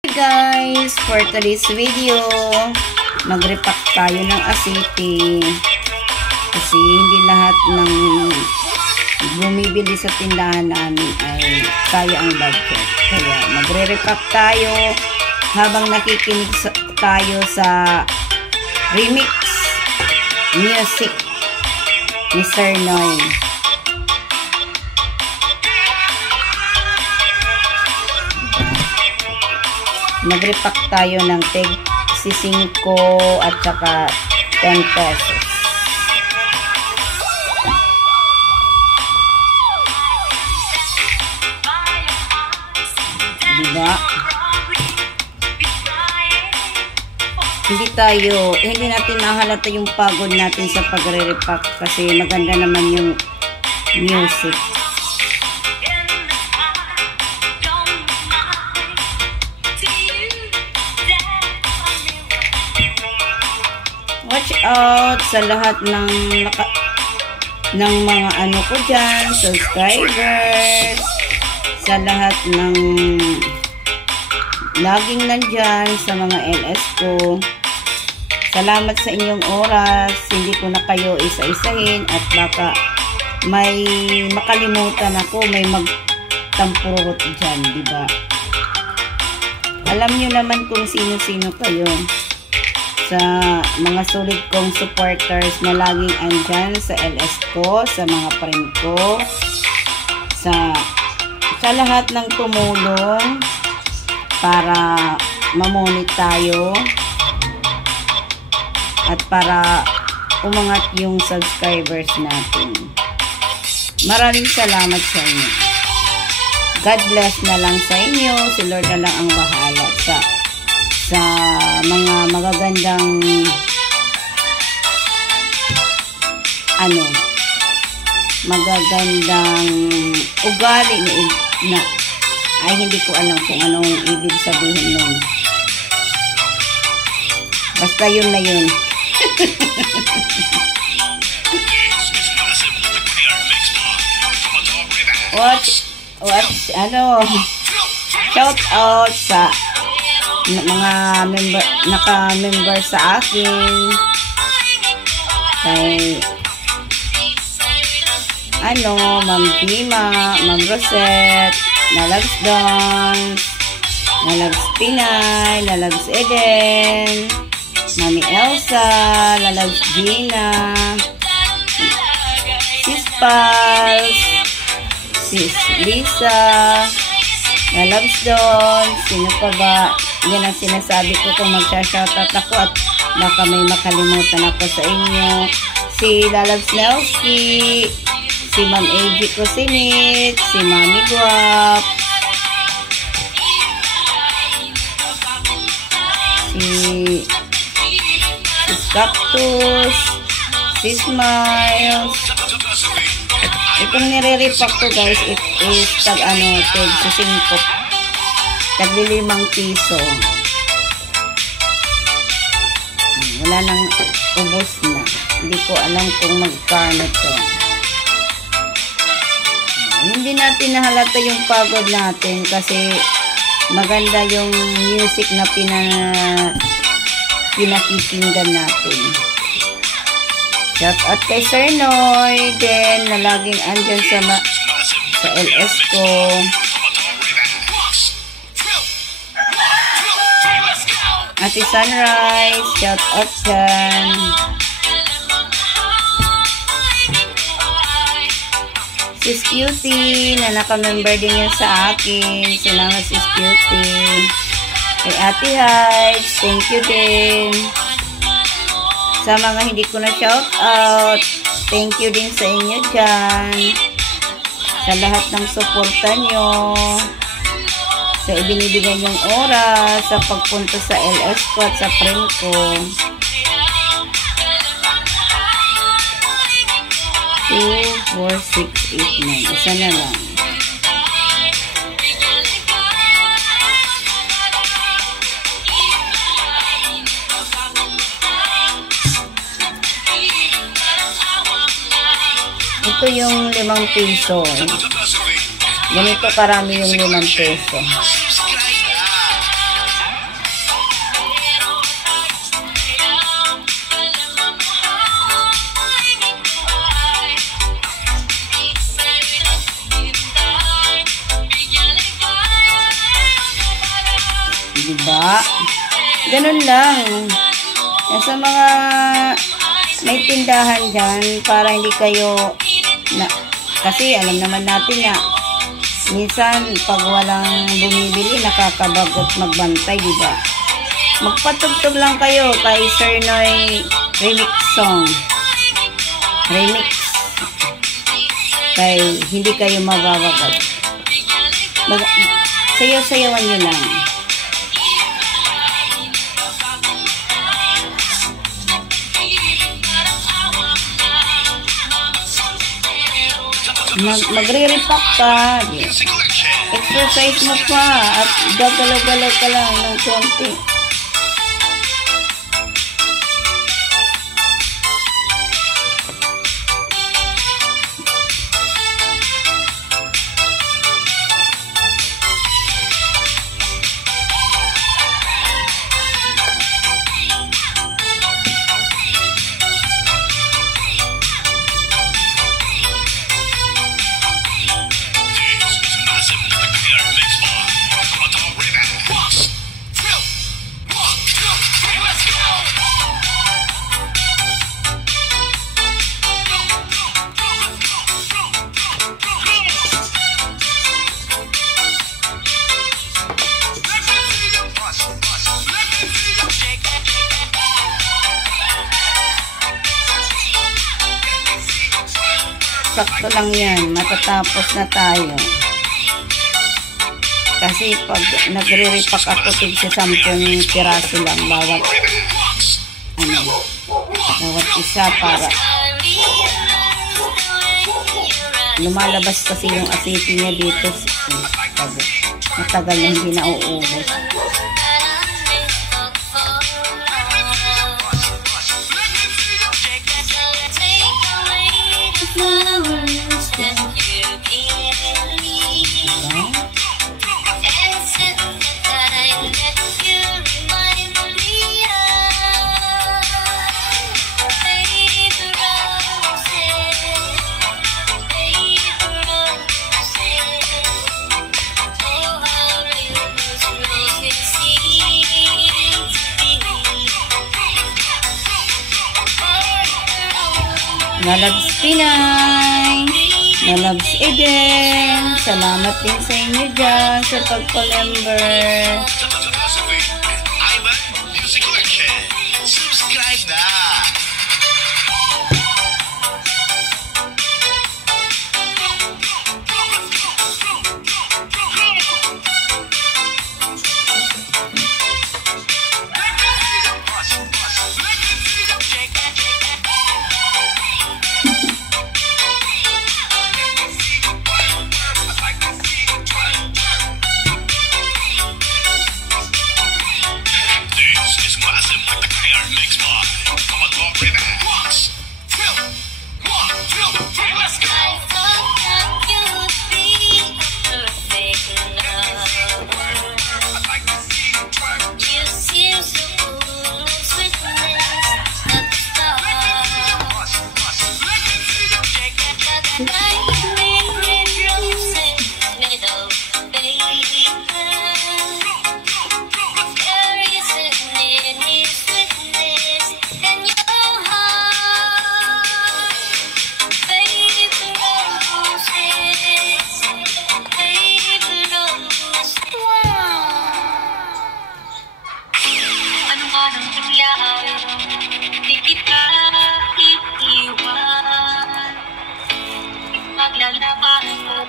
Hey guys, for today's video, mag-repack tayo ng asiti kasi hindi lahat ng bumibili sa tindahan namin ay kaya ang budget. Kaya magre-repack tayo habang nakikinig tayo sa remix music ni Sir Noy. Nag-repack tayo ng tig 5 at saka 10 pesos. Diba? Hindi natin mahalata yung pagod natin sa pagre-repack kasi maganda naman yung music. Watch out sa lahat ng mga ano ko dyan, subscribers, sa lahat ng laging nandyan, sa mga LS ko. Salamat sa inyong oras. Hindi ko na kayo isa-isahin at baka may makalimutan ako, may magtampurot dyan, diba? Alam nyo naman kung sino-sino kayo. Sa mga sulit kong supporters na laging andyan sa LS ko, sa mga friend ko, sa lahat ng tumulong para mamonit tayo at para umangat yung subscribers natin. Maraming salamat sa inyo. God bless na lang sa inyo. Si Lord na lang ang bahala sa mga magagandang ugali na ay hindi ko alam kung anong ibig sabihin nun. Basta yun na yun. Shout out sa mga naka-member sa akin, kay Ma'am Dima, Ma'am Rosette, Nalags Dons, Nalags Pinay, Nalags Eden, Mami Elsa, Nalags Gina, Sis Pals, Sis Lisa, Nalags Dons, sino pa ba? Yan ang sinasabi ko kung magsha-shoutout ako at baka may makalimutan ako sa inyo. Si Lalabs Nelski, si Ma'am AG Kusinit, si Mami Guap, si Cactus, si Smiles. Itong nire-repack ko guys, it is tag 5. Tagli 5 piso. Wala nang ubos na. Hindi ko alam kung magkano to. Hindi natin nahalata yung pagod natin kasi maganda yung music na pinakikinggan natin. Shout out kay Sir Noy din na laging andyan sa LS ko. Ate Sunrise, shout out dyan. Sis Cutie, na naka-member din yan sa akin. Salamat Sis Cutie. Kay Ate Hides, thank you din. Sa mga hindi ko na shout out, thank you din sa inyo dyan. Sa lahat ng suporta nyo. Sa ibinibigay yung oras sa pagpunta sa LS ko at sa friend ko. 2, 4, 6, 8, 9. Isa na lang. Ito yung 5 piso. Ganito karami yung 5 peso. Diba? Ganun lang. Sa mga may tindahan dyan, para hindi kayo kasi alam naman natin na minsan pag walang bumibili, nakakabagot magbantay, diba? Magpatugtog lang kayo kay Sir Noy remix song. Remix. Kay hindi kayo mababagot. Sayaw-sayawan nyo lang. Magre-repack ka. Exercise mo pa at gagalaw-galaw ka lang ng konti. Sakto lang yan. Matatapos na tayo. Kasi pag nagre-repack ako, tig sa 10 piraso lang bawat isa para lumalabas kasi yung asiti niya dito. Pag matagal na hindi na uubos. Nalabs Pinay, Nalabs Eden, salamat din sa inyo dyan sa pagpa-member. Subscribe na! Maglalaban mo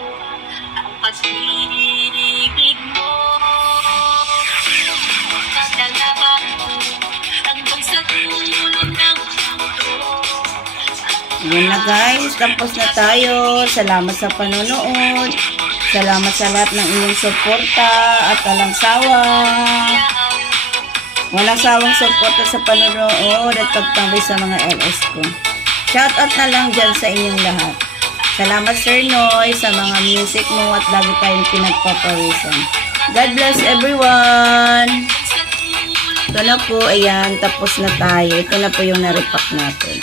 ang pag-ibig mo. Maglalaban mo hanggang sa dulo ng mundo. Yan na guys, tapos na tayo. Salamat sa panonood. Salamat sa lahat ng inyong suporta at walang sawa. Walang sawang suporta sa panonood at pagtambay sa mga LS ko. Shoutout na lang dyan sa inyong lahat. Salamat Sir Noy sa mga music mo at lagi tayong pinagpapawisan. God bless everyone! Ito na po, ayan, tapos na tayo. Ito na po yung na-repack natin.